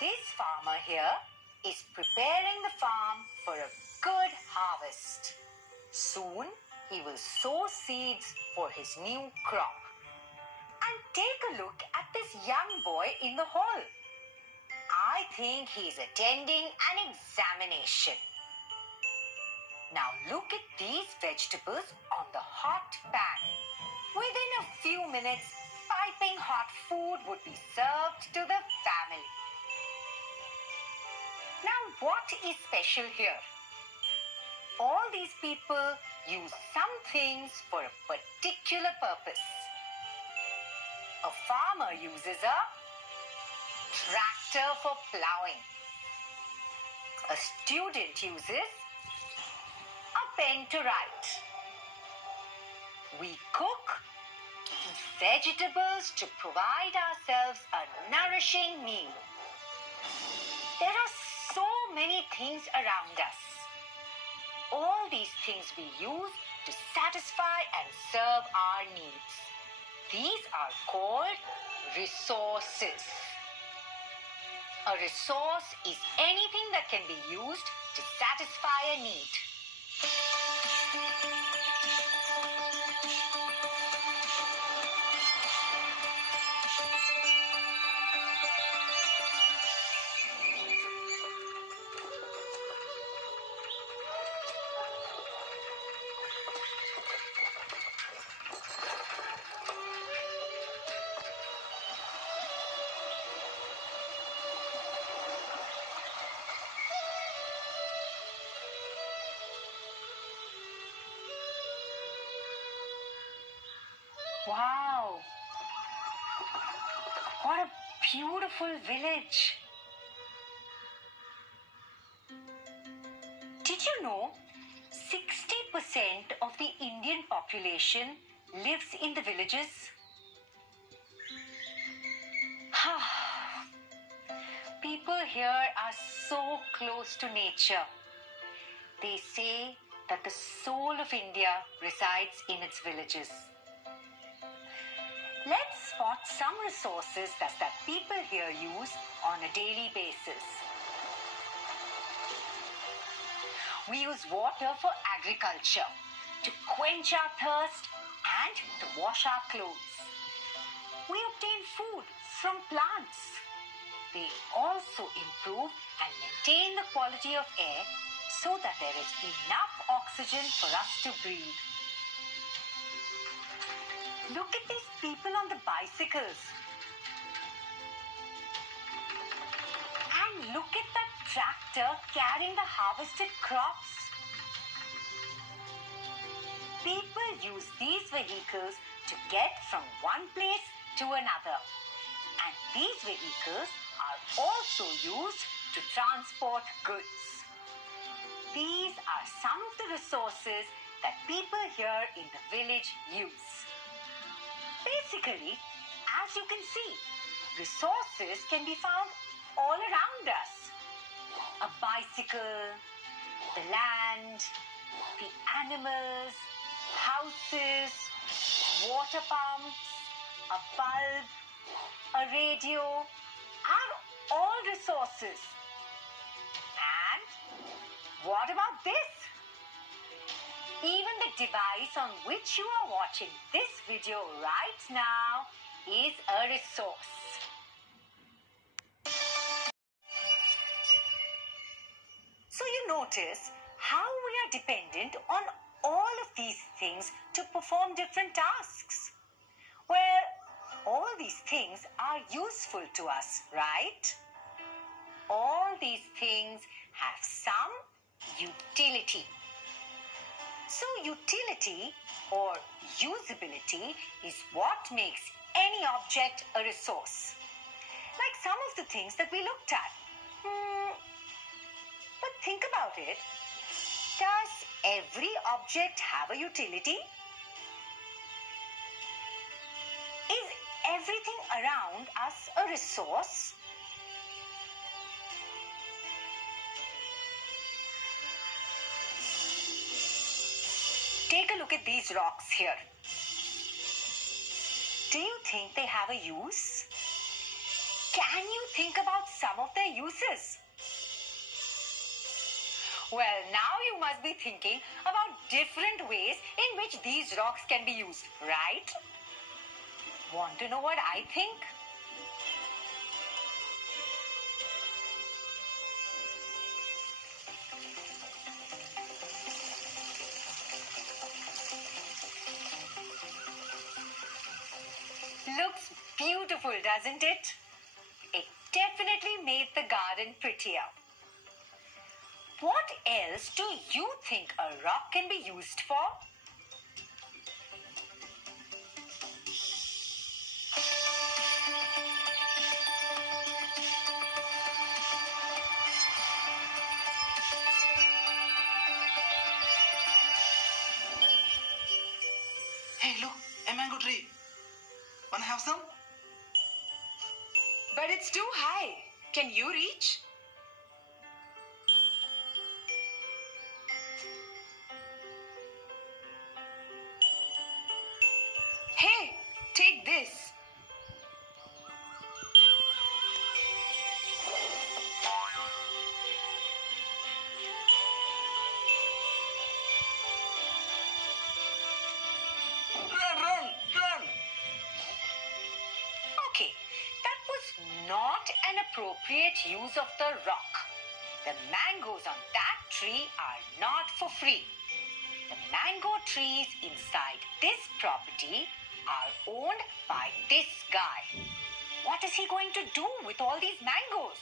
This farmer here is preparing the farm for a good harvest. Soon he will sow seeds for his new crop. And take a look at this young boy in the hall. I think he's attending an examination. Now look at these vegetables on the hot pan. Within a few minutes, piping hot food would be served to the family. Now what is special here? All these people use some things for a particular purpose. A farmer uses a tractor for plowing. A student uses a pen to write. We cook vegetables to provide ourselves a nourishing meal. There are so many things around us. All these things we use to satisfy and serve our needs. These are called resources. A resource is anything that can be used to satisfy a need. Wow! What a beautiful village! Did you know 60% of the Indian population lives in the villages? People here are so close to nature. They say that the soul of India resides in its villages. Let's spot some resources that people here use on a daily basis. We use water for agriculture, to quench our thirst and to wash our clothes. We obtain food from plants. They also improve and maintain the quality of air so that there is enough oxygen for us to breathe. Look at these people on the bicycles. And look at that tractor carrying the harvested crops. People use these vehicles to get from one place to another. And these vehicles are also used to transport goods. These are some of the resources that people here in the village use. Basically, as you can see, resources can be found all around us. A bicycle, the land, the animals, houses, water pumps, a bulb, a radio are all resources. And what about this? Even the device on which you are watching this video right now is a resource. So you notice how we are dependent on all of these things to perform different tasks. Well, all these things are useful to us, right? All these things have some utility. So utility or usability is what makes any object a resource. Like some of the things that we looked at. But think about it. Does every object have a utility? Is everything around us a resource? Take a look at these rocks here. Do you think they have a use? Can you think about some of their uses? Well, now you must be thinking about different ways in which these rocks can be used, right? Want to know what I think? Looks beautiful, doesn't it? It definitely made the garden prettier. What else do you think a rock can be used for? Hey, look, a mango tree. Wanna have some? But it's too high. Can you reach? Hey, take this. Run! Okay, that was not an appropriate use of the rock. The mangoes on that tree are not for free. The mango trees inside this property are owned by this guy. What is he going to do with all these mangoes?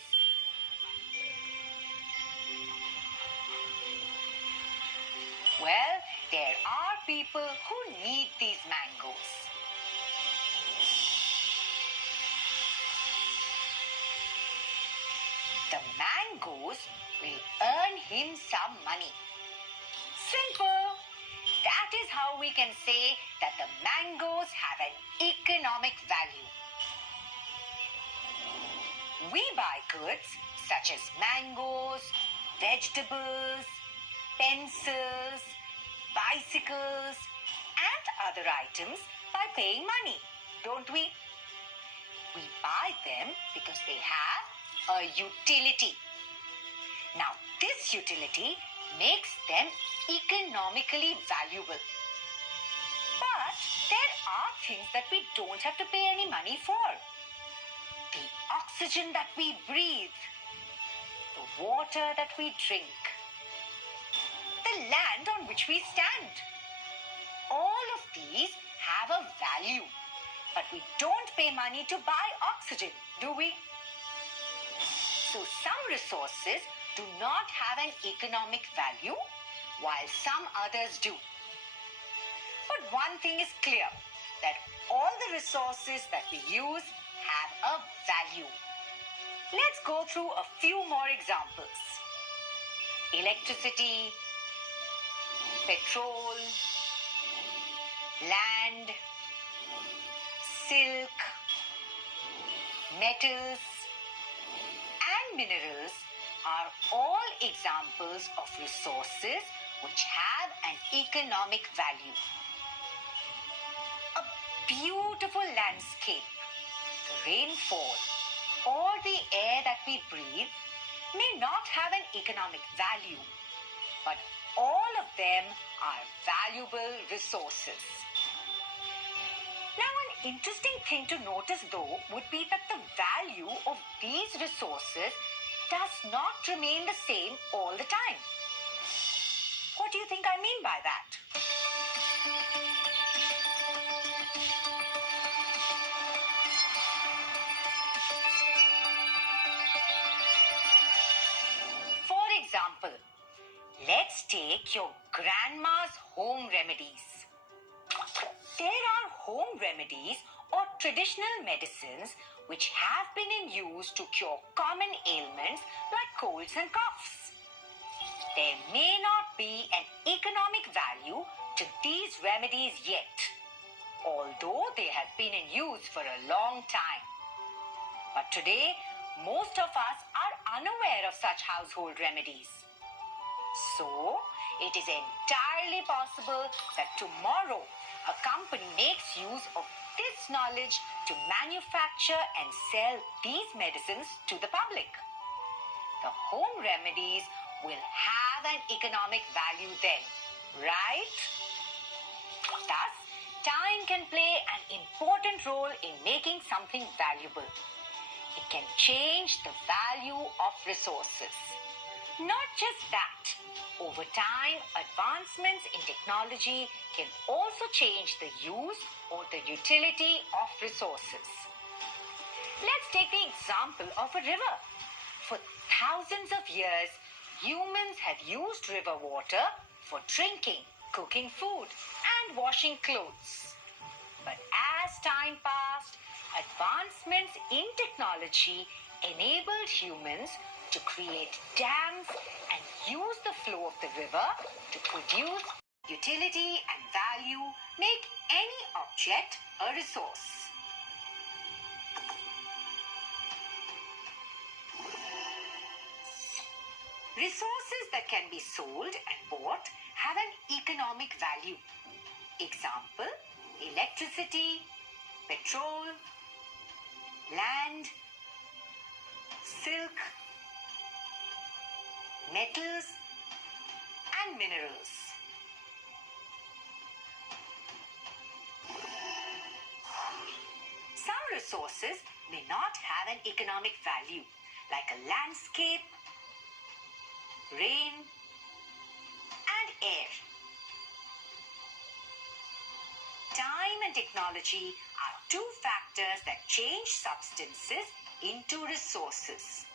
Well, there are people who need these mangoes. The mangoes will earn him some money. Simple. That is how we can say that the mangoes have an economic value. We buy goods such as mangoes, vegetables, pencils, bicycles, and other items by paying money, don't we? We buy them because they have a utility. Now, this utility makes them economically valuable. But there are things that we don't have to pay any money for. The oxygen that we breathe, the water that we drink, the land on which we stand. All of these have a value, but we don't pay money to buy oxygen, do we? So some resources do not have an economic value, while some others do. But one thing is clear, that all the resources that we use have a value. Let's go through a few more examples. Electricity, petrol, land, silk, metals, and minerals are all examples of resources which have an economic value. A beautiful landscape, the rainfall, or the air that we breathe may not have an economic value, but all of them are valuable resources. Now, an interesting thing to notice though would be that the value of these resources does not remain the same all the time. What do you think I mean by that? For example, let's take your grandma's home remedies. There are home remedies or traditional medicines which have been in use to cure common ailments like colds and coughs. There may not be an economic value to these remedies yet, although they have been in use for a long time. But today, most of us are unaware of such household remedies. So, it is entirely possible that tomorrow a company makes use of this knowledge to manufacture and sell these medicines to the public. The home remedies will have an economic value then, right? Thus, time can play an important role in making something valuable. It can change the value of resources. Not just that, over time, advancements in technology can also change the use or the utility of resources. Let's take the example of a river. For thousands of years, humans have used river water for drinking, cooking food, and washing clothes. But as time passed, advancements in technology enabled humans to create dams and use the flow of the river to produce utility and value, make any object a resource. Resources that can be sold and bought have an economic value. Example, electricity, petrol, land, silk, metals, and minerals. Some resources may not have an economic value, like a landscape, rain, and air. Time and technology are two factors that change substances into resources.